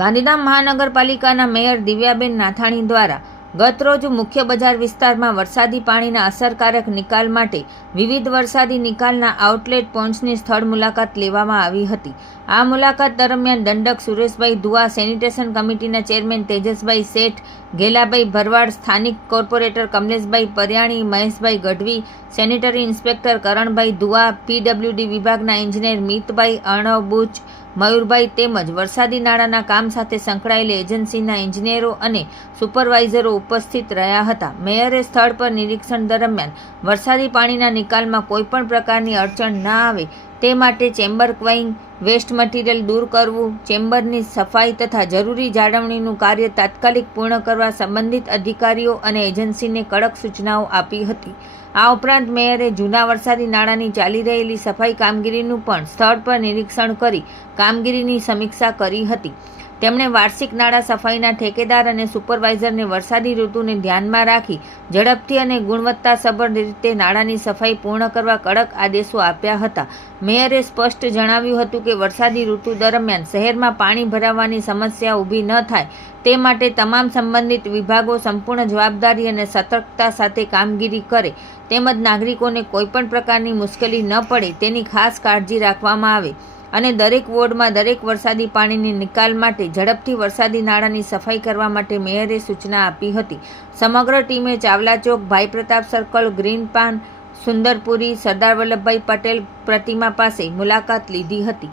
ગાંધીધામ મહાનગરપાલિકાના મેયર દિવ્યાબેન નાથાણી દ્વારા ગતરોજ મુખ્ય બજાર વિસ્તારમાં વરસાદી પાણીના અસરકારક નિકાલ માટે વિવિધ વરસાદી નિકાલના આઉટલેટ પોઇન્ટ્સની સ્થળ મુલાકાત લેવામાં આવી હતી. આ મુલાકાત દરમિયાન દંડક સુરેશભાઈ દુઆ, સેનિટેશન કમિટીના ચેરમેન તેજસભાઈ શેઠ, ગેલાભાઈ ભરવાડ, સ્થાનિક કોર્પોરેટર કમલેશભાઈ પરિયાણી, મહેશભાઈ ગઢવી, સેનિટરી ઇન્સ્પેક્ટર કરણભાઈ દુઆ, પીડબ્લ્યુડી વિભાગના એન્જિનિયર મિતભાઈ અણબુચ, મયુરભાઈ તેમજ વરસાદી નાળાના કામ સાથે સંકળાયેલી એજન્સીના એન્જિનિયરો અને સુપરવાઇઝરો ઉપસ્થિત રહ્યા હતા. મેયરે સ્થળ પર નિરીક્ષણ દરમિયાન વરસાદી પાણીના નિકાલમાં કોઈપણ પ્રકારની અડચણ ન આવે તે માટે ચેમ્બર ક્વાઇંગ, વેસ્ટ મટીરિયલ દૂર કરવું, ચેમ્બરની સફાઈ તથા જરૂરી જાળવણીનું કાર્ય તાત્કાલિક પૂર્ણ કરવા સંબંધિત અધિકારીઓ અને એજન્સીને કડક સૂચનાઓ આપી હતી. આ ઉપરાંત મેયરે જૂના વરસાદી નાળાની ચાલી રહેલી સફાઈ કામગીરીનું પણ સ્થળ પર નિરીક્ષણ કરી કામગીરીની સમીક્ષા કરી હતી. તેમણે વાર્ષિક નાળા સફાઈના ઠેકેદાર અને સુપરવાઇઝરને વરસાદી ઋતુને ધ્યાનમાં રાખી ઝડપથી અને ગુણવત્તાસભર રીતે નાળાની સફાઈ પૂર્ણ કરવા કડક આદેશો આપ્યા હતા. મેયરે સ્પષ્ટ જણાવ્યું હતું કે વરસાદી ઋતુ દરમિયાન શહેરમાં પાણી ભરાવાની સમસ્યા ઊભી ન થાય તે માટે તમામ સંબંધિત વિભાગો સંપૂર્ણ જવાબદારી અને સતર્કતા સાથે કામગીરી કરે તેમજ નાગરિકોને કોઈપણ પ્રકારની મુશ્કેલી ન પડે તેની ખાસ કાળજી રાખવામાં આવે અને દરેક વોર્ડમાં દરેક વરસાદી પાણીની નિકાલ માટે ઝડપથી વરસાદી નાળાની સફાઈ કરવા માટે મેયરે સૂચના આપી હતી. સમગ્ર ટીમે ચાવલા ચોક, ભાઈ પ્રતાપ સર્કલ, ગ્રીન પાન, સુંદરપુરી, સરદાર વલ્લભભાઈ પટેલ પ્રતિમા પાસે મુલાકાત લીધી હતી.